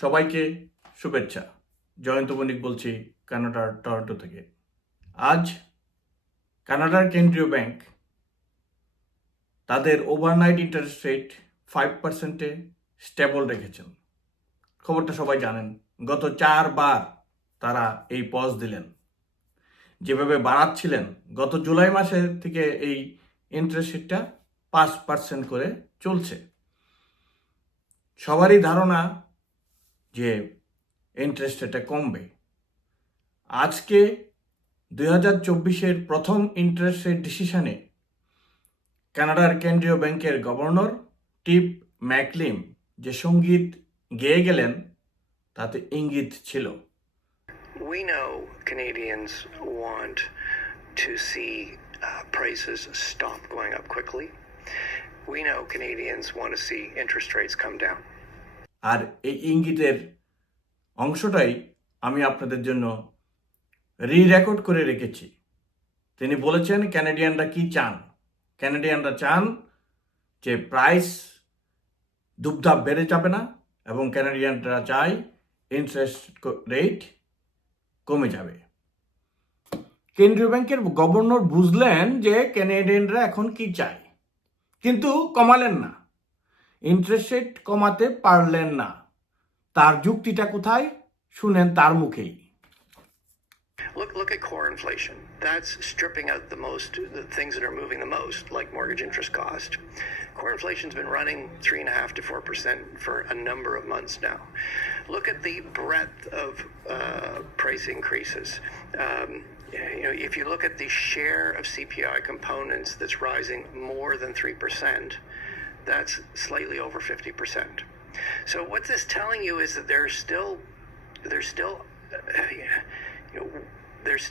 সবাইকে শুভেচ্ছা। জয়ন্ত বণিক বলছি কানাডার টরন্টো থেকে। আজ কানাডার কেন্দ্রীয় ব্যাংক তাদের ওভারনাইট ইন্টারেস্ট রেট 5%-এ স্টেবল রেখেছেন। খবরটা সবাই জানেন। গত 4 বার তারা এই পজ দিলেন। যেভাবে বাড়াচ্ছিলেন, গত জুলাই মাসে থেকে এই ইন্টারেস্ট রেটটা 5% করে চলছে। সবারই ধারণা যে ইন্টারেস্ট রেটটা কমবে। আজকে 2024-এর প্রথম ইন্টারেস্ট রেট ডিসিশনে কানাডার কেন্দ্রীয় ব্যাংকের গভর্নর টিপ ম্যাকলিম যে সঙ্গীত গেয়ে গেলেন তাতে ইঙ্গিত ছিল। We know Canadians want to see prices stop going up quickly. We know Canadians want to see interest rates come down. আর এই ইঙ্গিতের অংশটাই আমি আপনাদের জন্য রেকর্ড করে রেখেছি। তিনি বলেছেন ক্যানাডিয়ানরা কি চান। ক্যানাডিয়ানরা চান যে প্রাইস দুপধাপ বেড়ে যাবে না, এবং ক্যানাডিয়ানরা চায় ইন্টারেস্ট রেট কমে যাবে। কেন্দ্রীয় ব্যাংকের গভর্নর বুঝলেন যে ক্যানাডিয়ানরা এখন কি চায়, কিন্তু কমালেন না, ইন্টারেস্ট রেট কমাতে পারলেন না। তার যুক্তিটা কোথায় শুনেন তার মুখেই। Look at core inflation. That's stripping out the things that are moving the most, like mortgage interest cost. Core inflation's been running 3.5% to 4% for a number of months now. Look at the breadth of price increases. If you look at the share of CPI components that's rising more than 3%, that's slightly over 50%. So what this telling you is that there's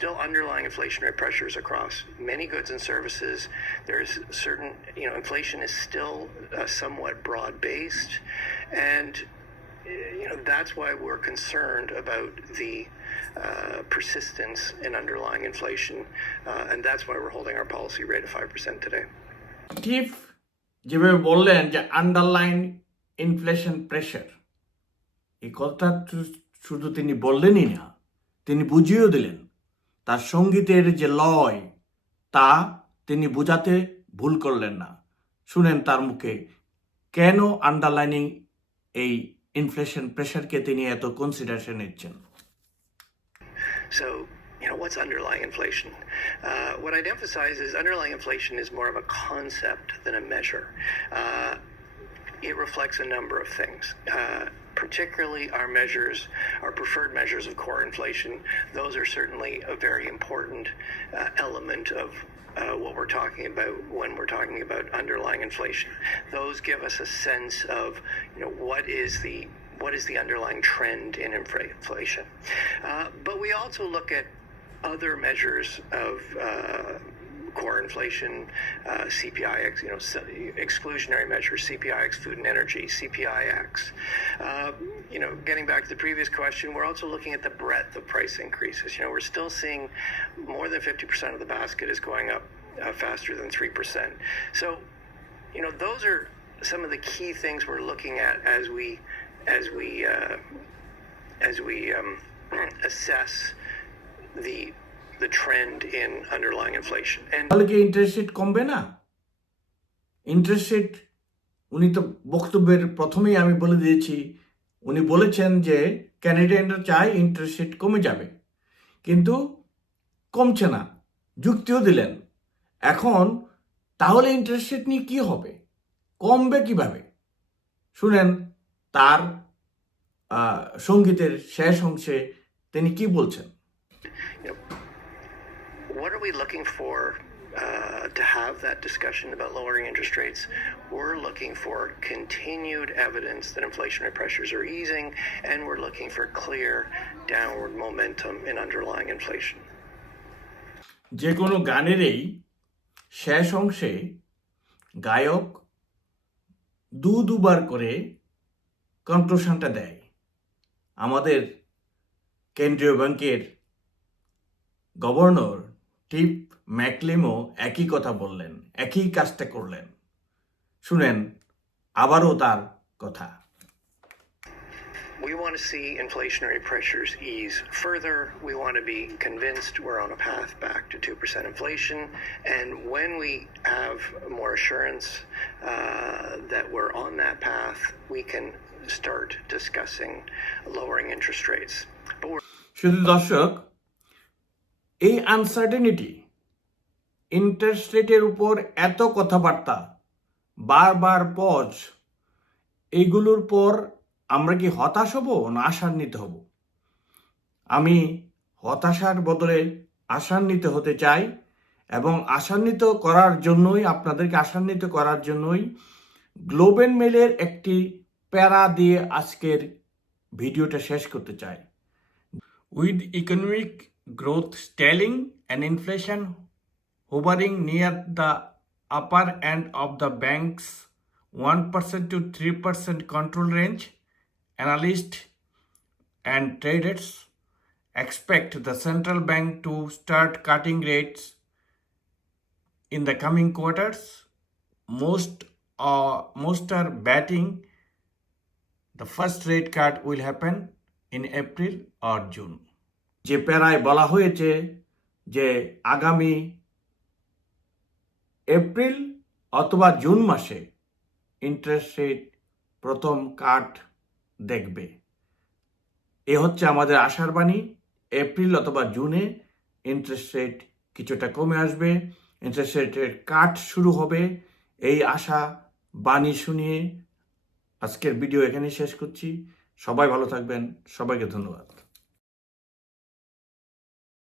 still underlying inflationary pressures across many goods and services. There's certain, inflation is still somewhat broad-based, and that's why we're concerned about the persistence in underlying inflation, and that's why we're holding our policy rate of 5% today. টিপ যেভাবে বললেন যে underline inflation pressure, এই কথাটা শুধু তিনি বললেনই না, তিনি বুঝিয়েও দিলেন। তার সঙ্গীতের যে লয় তা তিনি বোঝাতে ভুল করলেন না। শুনেন তার মুখে কেন আন্ডারলাইনিং এই ইনফ্লেশন প্রেশারকে তিনি এত কনসিডারেশন নিচ্ছেন। So, what's underlying inflation? What I'd emphasize is underlying inflation is more of a concept than a measure. It reflects a number of things. Particularly our preferred measures of core inflation. Those are certainly a very important element of what we're talking about when we're talking about underlying inflation. Those give us a sense of, what is the underlying trend in inflation. But we also look at other measures of core inflation, CPIX, exclusionary measures, CPIX food and energy, CPIX. Getting back to the previous question, we're also looking at the breadth of price increases. We're still seeing more than 50% of the basket is going up faster than 3%. So, those are some of the key things we're looking at as we assess the trend in underlying inflation. তাহলে কি interest rate কমবে না? Interest rate, উনি তো বক্তব্যের প্রথমেই আমি বলে দিয়েছি, উনি বলেছেন যে ক্যানাডিয়ানরা চায় ইন্টারেস্ট রেট কমে যাবে, কিন্তু কমছে না। যুক্তিও দিলেন। এখন তাহলে ইন্টারেস্ট রেট নিয়ে কি হবে, কমবে কিভাবে? শুনেন তার সঙ্গীতের শেষ অংশে তিনি কি বলছেন। What are we looking for to have that discussion about lowering interest rates? We're looking for continued evidence that inflationary pressures are easing, and we're looking for clear downward momentum in underlying inflation. যে কোনো গানেরই শেষ অংশে গায়ক দুবার করে কন্ট্রোশনটা দেয়। আমাদের কেন্দ্রীয় ব্যাংকের গভর্নর টিপ ম্যাকলিমও একই কথা বললেন, একই কাজটা করলেন। শুনেন আবারও তার কথা। We want to see inflationary pressures ease further. We want to be convinced we're on a path back to 2% inflation. And when we have more assurance that we're on that path, we can start discussing lowering interest rates. But we're শুধু দর্শক, এই uncertainty, interest রেটের উপর এত কথাবার্তা, বারবার pause, এইগুলোর পর আমরা কি হতাশ হব না আশান্বিত হব? আমি হতাশার বদলে আশান্বিত হতে চাই, এবং আশান্বিত করার জন্যই, আপনাদেরকে আশান্বিত করার জন্যই গ্লোব এন্ড মেলের একটি প্যারা দিয়ে আজকের ভিডিওটা শেষ করতে চাই। With economic growth stealing and inflation hovering near the upper end of the bank's 1% to 3% control range, analysts and traders expect the central bank to start cutting rates in the coming quarters. Most are betting the first rate cut will happen in April or June. যে প্যারায় বলা হয়েছে যে আগামী April অথবা June মাসে interest rate প্রথম কাট দেখবে, এ হচ্ছে আমাদের আশার বাণী। এপ্রিল অথবা জুনে ইন্টারেস্ট রেট কিছুটা কমে আসবে, ইন্টারেস্ট রেটের কাট শুরু হবে, এই আশা বাণী শুনিয়ে আজকের ভিডিও এখানেই শেষ করছি। সবাই ভালো থাকবেন, সবাইকে ধন্যবাদ।